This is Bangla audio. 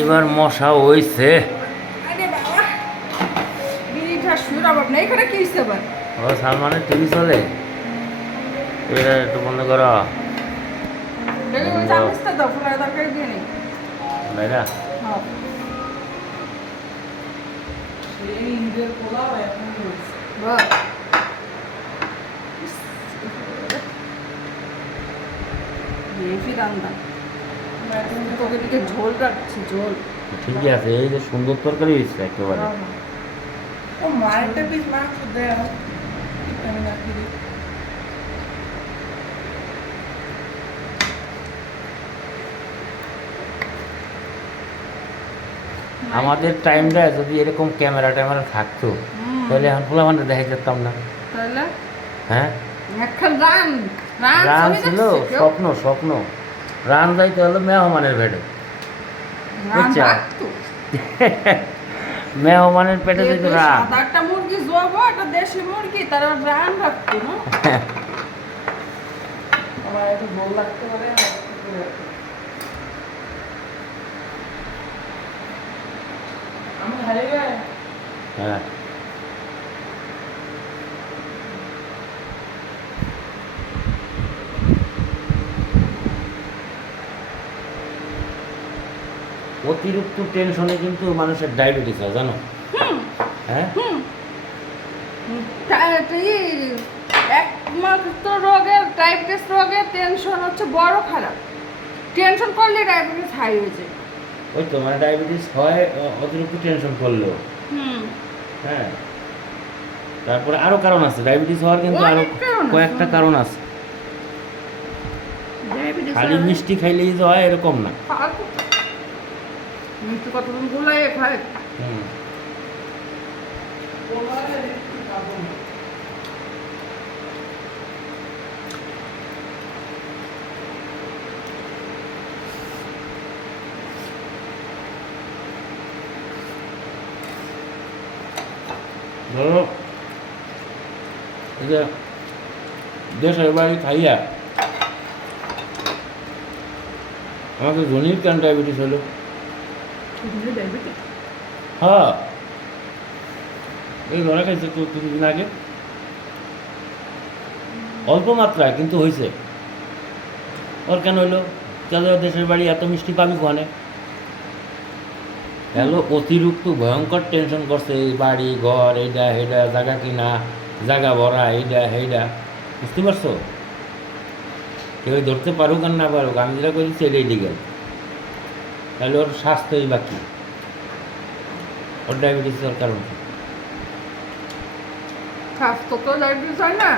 এবার মশা হইছে। ও সালমানের টিভি চলে, এটা একটু বন্ধ করো ভাইরা। ঝোল রাখছি, ঝোল ঠিকই আছে, এই যে সুন্দর তরকারি হয়েছে একেবারে। ও মায়েরটা পিস মাংস দেয় আমি না দিই। আমাদের টাইমটা যদি এরকম ক্যামেরা ট্যামেরা থাকতো তাহলে এখন ফুলাফানটা দেখা যেতাম না। তাহলে হ্যাঁ, রান রান ছিল স্বপ্ন, স্বপ্ন রান যাইতে হলো মেহমানের পেটে, বুঝছো? মেহমানের পেটে যেত রান। একটা মুরগি জবাবো, একটা দেশি মুরগি, তার রান রাখতো না। আমার একটু ভোল লাগতে পারে। আমি হারিয়ে গেছে। হ্যাঁ, অতিরিক্ত টেনশনে কিন্তু মানুষের ডায়াবেটিস হয়, জানো? হ্যাঁ, একমাত্র রোগের, ডায়াবেটিস রোগের টেনশন হচ্ছে বড় খারাপ। টেনশন করলে ডায়াবেটিস হাই হয়ে যায়। ওই তো মানে ডায়াবেটিস হয় অতিরিক্ত টেনশন করলেও। হ্যাঁ, তারপরে আরো কারণ আছে ডায়াবেটিস হওয়ার, কিন্তু আরো কয়েকটা কারণ আছে, খালি মিষ্টি খাইলেই যে হয় এরকম না। মিষ্টি কতক্ষণ গুলাই খায়। ধরো এই যে দেশের বাড়ি খাইয়া আমাকে জনির কেন ডায়াবেটিস হলো? হ্যাঁ, এই ধরা খাইছে তো 3 দিন আগে, অল্প মাত্রায় কিন্তু হয়েছে। ওর কেন হইলো? তাদের দেশের বাড়ি এত মিষ্টি পাবি কোনে? হ্যালো, অতিরিক্ত ভয়ঙ্কর টেনশন করছে, এই বাড়ি ঘর, এইটা সেইটা, জায়গা কিনা, জায়গা ভরা, এইটা সেইটা, বুঝতে পারছো? কেউ ধরতে পারুক আর না পারুক, আমি যেটা করেছি সেটাই লিগেল। তাহলে ওর স্বাস্থ্যই বাকি, ওর ডায়াবেটিসের কারণ। স্বাস্থ্য তো ডায়াবেটিস হয় না।